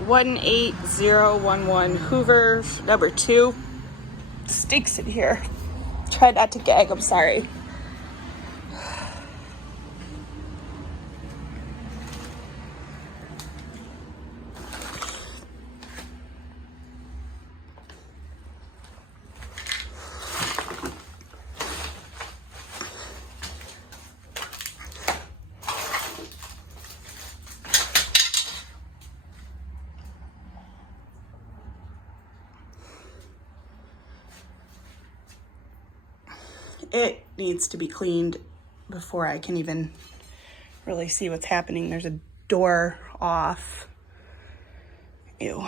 18011 Hoover, number 2. Stinks in here. Try not to gag, I'm sorry. It needs to be cleaned before I can even really see what's happening. There's a door off. Ew.